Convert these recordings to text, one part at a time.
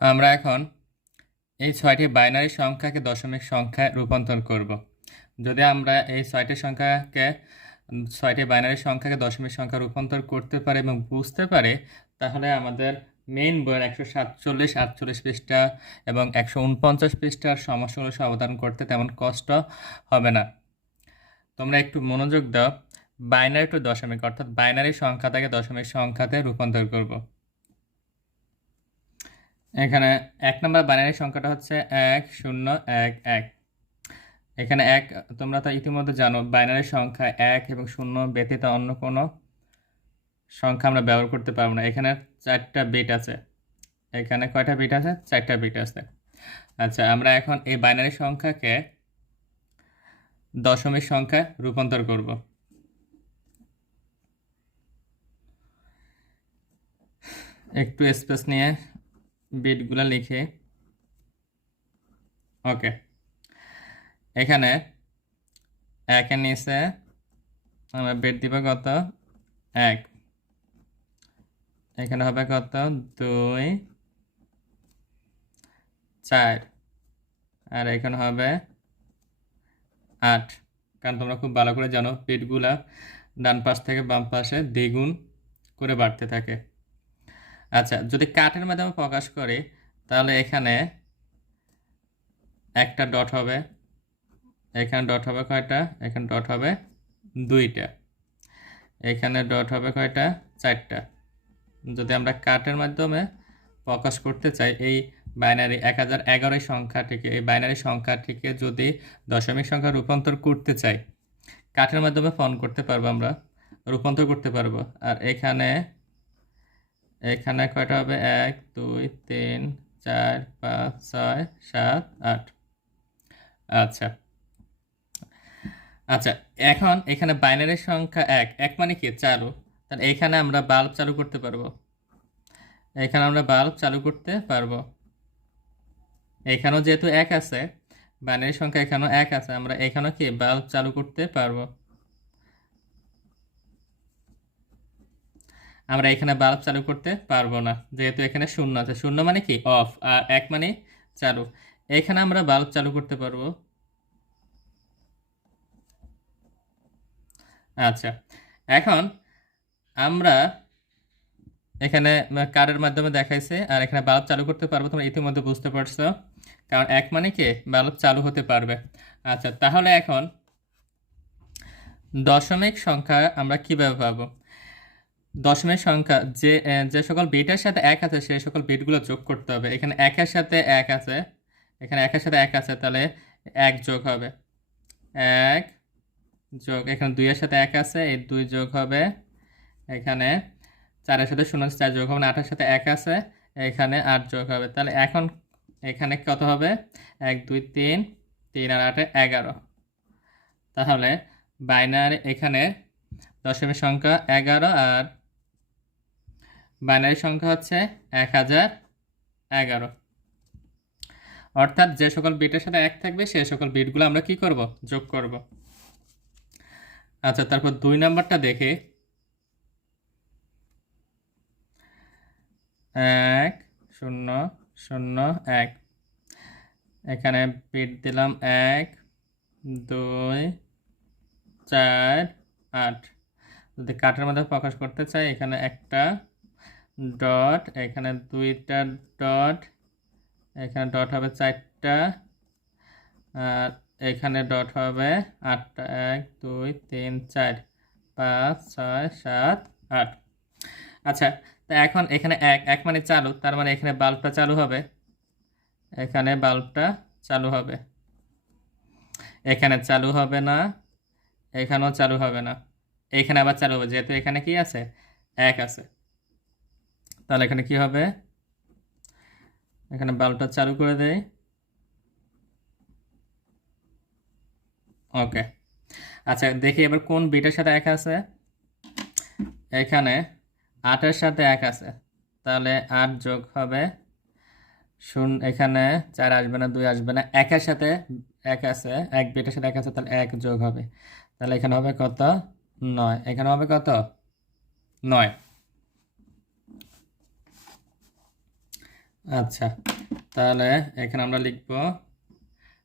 আমরা এখন এই ছয়টি বাইনারি সংখ্যাকে দশমিক সংখ্যায় রূপান্তর করব। যদি আমরা এই ছয়টি সংখ্যাকে, ছয়টি বাইনারি সংখ্যাকে দশমিক সংখ্যা রূপান্তর করতে পারি এবং বুঝতে পারি, তাহলে আমাদের মেইন বইয়ের একশো সাতচল্লিশ, আটচল্লিশ পৃষ্ঠা এবং একশো উনপঞ্চাশ পৃষ্ঠার সমস্যাগুলো সমাধান করতে তেমন কষ্ট হবে না। তোমরা একটু মনোযোগ দাও। বাইনারি টু দশমিক, অর্থাৎ বাইনারি সংখ্যাটাকে দশমিক সংখ্যাতে রূপান্তর করব। এখানে এক নম্বর বাইনারি সংখ্যাটা হচ্ছে এক, শূন্য, এক এক। এখানে এক, তোমরা তো ইতিমধ্যে জানো বাইনারি সংখ্যা এক এবং শূন্য ব্যতীত অন্য কোনো সংখ্যা আমরা ব্যবহার করতে পারব না। এখানে চারটা বিট আছে। এখানে কয়টা বিট আছে? চারটা বিট আছে। আচ্ছা আমরা এখন এই বাইনারি সংখ্যাকে দশমিক সংখ্যায় রূপান্তর করব। একটু স্পেস নিয়ে বিটগুলো লিখে, ওকে, এখানে একের নিচে আমরা বিট দিব কত? এক, এখানে হবে কত? দুই, চার, আর এখানে হবে আট, কারণ তোমরা খুব ভালো করে জানো, বিটগুলা ডান পাশ থেকে বাম পাশে দ্বিগুণ করে বাড়তে থাকে। আচ্ছা যদি কাঠের মাধ্যমে প্রকাশ করি, তাহলে এখানে একটা ডট হবে, এখানে ডট হবে কয়টা? এখানে ডট হবে দুইটা। এখানে ডট হবে কয়টা? চারটা। যদি আমরা কাঠের মাধ্যমে প্রকাশ করতে চাই, এই বাইনারি এক হাজার এগারো সংখ্যাটিকে এই বাইনারি সংখ্যাটিকে যদি দশমিক সংখ্যা রূপান্তর করতে চাই, কাঠের মাধ্যমে ফোন করতে পারব আমরা, রূপান্তর করতে পারব। আর এখানে এখানে কয়টা হবে? এক, দুই, তিন, চার, পাঁচ, ছয়, সাত, আট। আচ্ছা। আচ্ছা এখন এখানে বাইনারি সংখ্যা এক। এক মানে কি? চালু। তাহলে এখানে আমরা বাল্ব চালু করতে পারব। এখানে আমরা বাল্ব চালু করতে পারব। এখানেও যেহেতু এক আছে, বাইনারি সংখ্যা এখানেও এক আছে, আমরা এখানেও কি? বাল্ব চালু করতে পারব। আমরা এখানে বাল্ব চালু করতে পারব না, যেহেতু এখানে শূন্য আছে। শূন্য মানে কি? অফ আর এক মানে চালু। এখানে আমরা বাল্ব চালু করতে পারব। আচ্ছা এখন আমরা এখানে কার্ডের মাধ্যমে দেখাইছে, আর এখানে বাল্ব চালু করতে পারব, তোমরা ইতিমধ্যে বুঝতে পারছ। কারণ এক মানে কি? বাল্ব চালু হতে পারবে। আচ্ছা তাহলে এখন দশমিক সংখ্যা আমরা কীভাবে পাবো? দশমিক সংখ্যা, যে যে সকল বিটের সাথে এক আছে সেই সকল বিটগুলো যোগ করতে হবে। এখানে একের সাথে এক আছে, এখানে একের সাথে এক আছে, তাহলে এক যোগ হবে। এক যোগ, এখানে দুইয়ের সাথে এক আছে, এই দুই যোগ হবে, এখানে চারের সাথে শূন্য চার যোগ হবে না আটের সাথে এক আছে, এখানে আট যোগ হবে। তাহলে এখন এখানে কত হবে? এক, দুই, তিন তিন আর আটে এগারো। তাহলে বাইনারি এখানে দশমিক সংখ্যা এগারো আর বাইনারি সংখ্যা হচ্ছে এক হাজার এগারো। অর্থাৎ যে সকল বিটের সাথে এক থাকবে, সে সকল বিটগুলো আমরা কি করব? যোগ করব। আচ্ছা তারপর দুই নাম্বারটা দেখে। এক, শূন্য শূন্য, এক। এখানে বিট দিলাম এক, দুই, চার, আট। যদি কাঠের মধ্যে প্রকাশ করতে চাই, এখানে একটা ডট, এখানে দুইটা ডট, এখানে ডট হবে চারটা, আর এখানে ডট হবে আটটা, এক, দুই, তিন, চার, পাঁচ, ছয়, সাত, আট। আচ্ছা তো এখন এখানে এক এক মানে চালু, তার মানে এখানে বাল্বটা চালু হবে। এখানে বাল্বটা চালু হবে। এখানে চালু হবে না, এখানেও চালু হবে না। এখানে আবার চালু হবে, যেহেতু এখানে কি আছে? এক আছে। তাহলে এখানে কি হবে? এখানে বাল্বটা চালু করে দেই। ওকে আচ্ছা দেখি এবার কোন বিটের সাথে এক আছে? এখানে আটের সাথে এক আছে। তাহলে আট যোগ হবে শূন্য, এখানে চার আসবে না, দুই আসবে না একের সাথে এক আছে, এক বিটের সাথে এক আছে, তাহলে এক যোগ হবে। তাহলে এখানে হবে কত? নয়। এখানে হবে কত? নয়। আচ্ছা তাহলে এখানে আমরা লিখব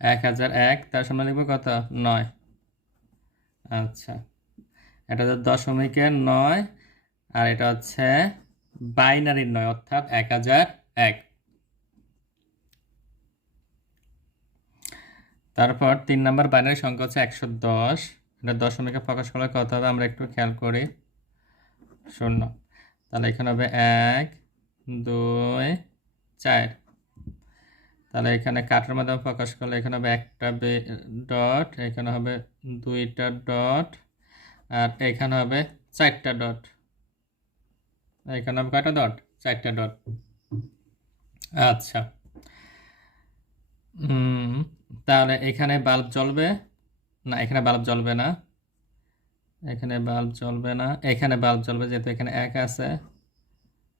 এক হাজার এক, তার সামনে লিখব কত? নয়। আচ্ছা এটা হচ্ছে দশমিকের নয়, আর এটা হচ্ছে বাইনারির নয়, অর্থাৎ এক হাজার এক। তারপর তিন নম্বর বাইনারি সংখ্যা হচ্ছে একশো দশ, এটা দশমিকে প্রকাশ করলে কত হবে? আমরা একটু খেয়াল করি। শূন্য। তাহলে এখানে হবে এক, দুই চার। তাহলে এখানে কাঠের মাধ্যমে প্রকাশ করলে এখানে হবে একটা ডট, এখানে হবে দুইটা ডট, আর এখানে হবে চারটা ডট। এখানে হবে কয়টা ডট? চারটা ডট। আচ্ছা। তাহলে এখানে বাল্ব জ্বলবে? না, এখানে বাল্ব জ্বলবে না। এখানে বাল্ব জ্বলবে না। এখানে বাল্ব জ্বলবে যেহেতু এখানে এক আছে।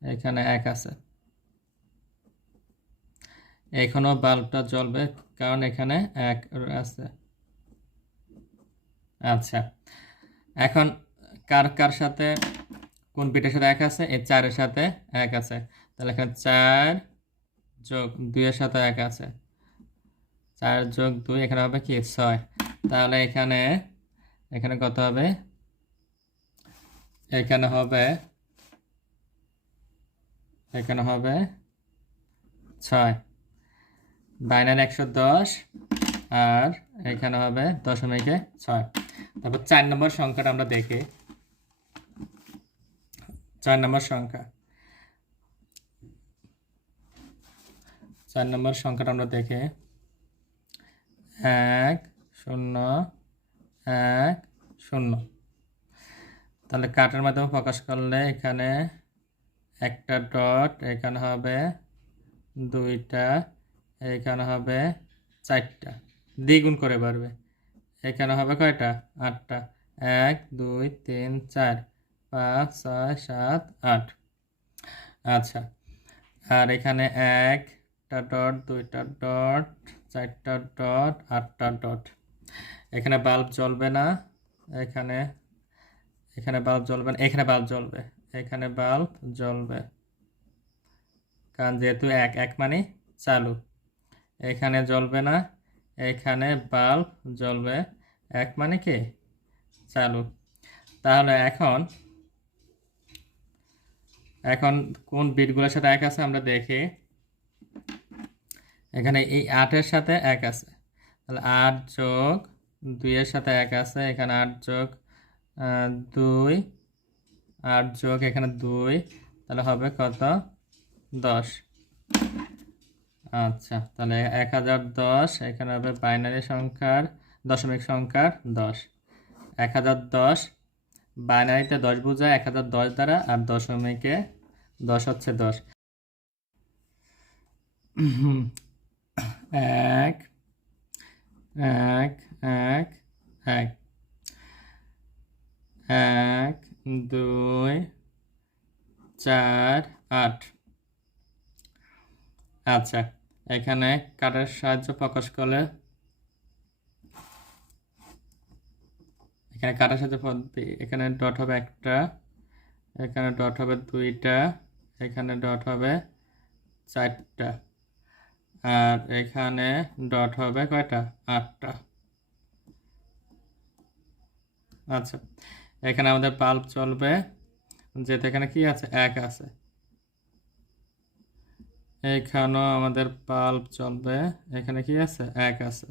এখানে এক আছে। এখনও বাল্বটা জ্বলবে, কারণ এখানে এক আছে। আচ্ছা এখন কার কার সাথে, কোন বিটের সাথে এক আছে? এই চারের সাথে এক আছে। তাহলে এখানে চার যোগ দুইয়ের সাথে এক আছে। চার যোগ দুই, এখানে হবে কি? ছয়। তাহলে এখানে এখানে কত হবে? এখানে হবে এখানে হবে ছয়। বাইনারি একশো দশ আর এখানে হবে দশমিকে ছয়। তারপর চার নম্বর সংখ্যাটা আমরা দেখি। চার নম্বর সংখ্যা। চার নম্বর সংখ্যাটা আমরা দেখি। এক, শূন্য এক, শূন্য। তাহলে কাটার মাধ্যমে প্রকাশ করলে এখানে একটা ডট, এখানে হবে দুইটা এখানে হবে চারটা। দ্বিগুণ করে বাড়বে। এখানে হবে কয়টা? আটটা। এক, দুই, তিন, চার, পাঁচ, ছয়, সাত, আট। আচ্ছা। আর এখানে একটা ডট, দুইটা ডট, চারটা ডট, আটটা ডট। এখানে বাল্ব জ্বলবে না। এখানে এখানে বাল্ব জ্বলবে না। এখানে বাল্ব জ্বলবে। এখানে বাল্ব জ্বলবে। কারণ যেহেতু এক এক মানে চালু। এখানে জ্বলবে না, এখানে বাল্ব জ্বলবে। এক মানে কি? চালু। তাহলে এখন এখন কোন বিটগুলোর সাথে এক আছে আমরা দেখি। এখানে এই আটের সাথে এক আছে। তাহলে আট যোগ দুইয়ের সাথে এক আছে, এখানে আট যোগ দুই, আট যোগ এখানে দুই, তাহলে হবে কত? দশ। আচ্ছা তাহলে এক হাজার দশ, এখানে হবে বাইনারি সংখ্যার দশমিক সংখ্যার দশ। এক হাজার দশ বাইনারিতে দশ বোঝায় এক হাজার দশ দ্বারা, আর দশমিকে দশ হচ্ছে দশ। এক এক এক এক এক, দুই, চার, আট। আচ্ছা এখানে কাঠের সাহায্য প্রকাশ করলে এখানে কাটার পদ্ধতি এখানে ডট হবে একটা, এখানে ডট হবে দুইটা, এখানে ডট হবে চারটা, আর এখানে ডট হবে কয়টা? আটটা। আচ্ছা এখানে আমাদের বাল্ব চলবে। যেহেতু এখানে কি আছে? এক আছে। এখানেও আমাদের বাল্ব চলবে। এখানে কি আছে? এক আছে।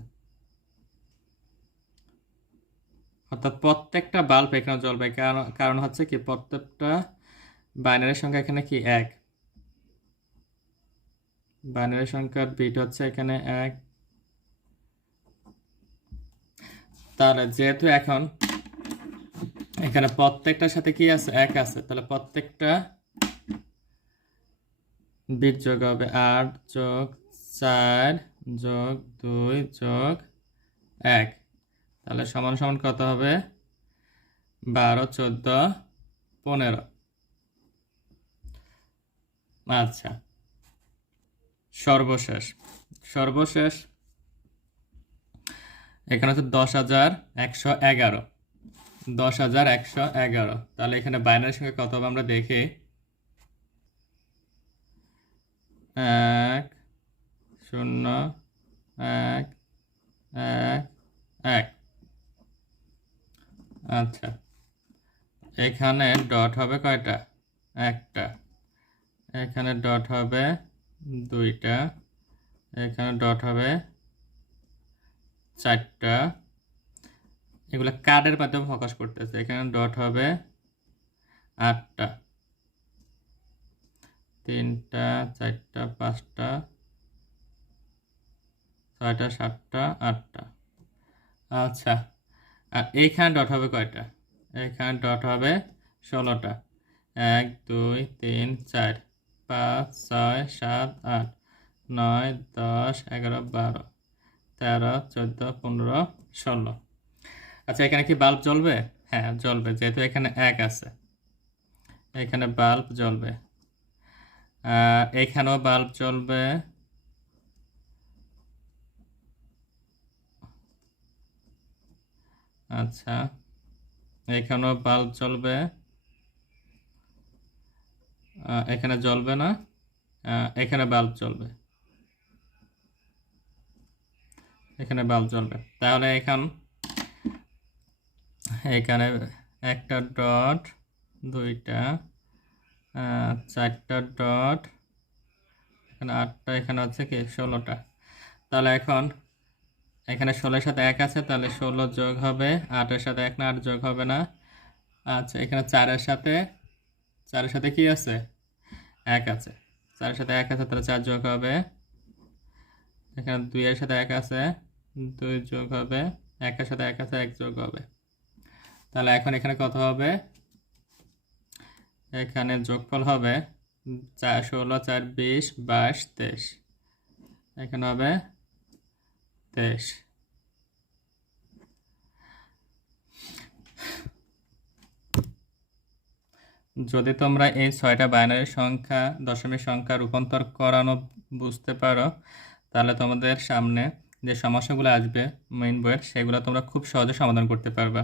অর্থাৎ প্রত্যেকটা বাল্ব এখানে জ্বলবে। কারণ কারণ হচ্ছে কি, প্রত্যেকটা বাইনারি সংখ্যা এখানে কি? এক। বাইনারি সংখ্যার বিট হচ্ছে এখানে এক। তাহলে যেহেতু এখন এখানে প্রত্যেকটার সাথে কি আছে? এক আছে। তাহলে প্রত্যেকটা বিট যোগ হবে আট যোগ চার যোগ দুই যোগ এক। তাহলে সমান সমান কত হবে? বারো, চোদ্দ, পনেরো। আচ্ছা। সর্বশেষ। সর্বশেষ এখানে হচ্ছে দশ হাজার একশো এগারো। দশ হাজার একশো এগারো। তাহলে এখানে বাইনারির সঙ্গে কত হবে আমরা দেখি। এক, শূন্য, এক এক এক। আচ্ছা এখানে ডট হবে কয়টা? একটা। এখানে ডট হবে দুইটা। এখানে ডট হবে চারটা। এগুলো কার্ডের মাধ্যমে ফোকাস করতেছে। এখানে ডট হবে আটটা। তিনটা, চারটা, পাঁচটা, ছয়টা, সাতটা, আটটা। আচ্ছা আর এইখানে ডট হবে কয়টা? এখানে ডট হবে ষোলোটা। এক, দুই, তিন, চার, পাঁচ, ছয়, সাত, আট, নয়, দশ, এগারো, বারো, তেরো, চোদ্দ, পনেরো, ষোলো। আচ্ছা এখানে কি বাল্ব জ্বলবে? হ্যাঁ জ্বলবে, যেহেতু এখানে এক আছে। এখানে বাল্ব জ্বলবে। এখানেও বাল্ব চলবে। আচ্ছা এখানেও বাল্ব চলবে। এখানে জ্বলবে না? এখানে বাল্ব চলবে। এখানে বাল্ব জ্বলবে তাহলে এখান এখানে একটা ডট দুইটা। চারটা ডট, এখানে আটটা, এখানে হচ্ছে কি ষোলোটা। তাহলে এখন এখানে ষোলোর সাথে এক আছে, তাহলে ষোলো যোগ হবে আটের সাথে এক না, আট যোগ হবে না। আচ্ছা এখানে চারের সাথে চারের সাথে কি আছে? এক আছে। চারের সাথে এক আছে, তাহলে চার যোগ হবে। এখানে দুইয়ের সাথে এক আছে, দুই যোগ হবে। একের সাথে এক আছে, এক যোগ হবে। তাহলে এখন এখানে কত হবে? এখানে যোগফল হবে চার ষোলো, চার বিশ, বাইশ, তেইশ। এখানে হবে তেইশ। যদি তোমরা এই ছয়টা বাইনারি সংখ্যা, দশমিক সংখ্যা রূপান্তর করানো বুঝতে পারো, তাহলে তোমাদের সামনে যে সমস্যাগুলো আসবে মেইন বইয়ের, সেগুলো তোমরা খুব সহজে সমাধান করতে পারবা।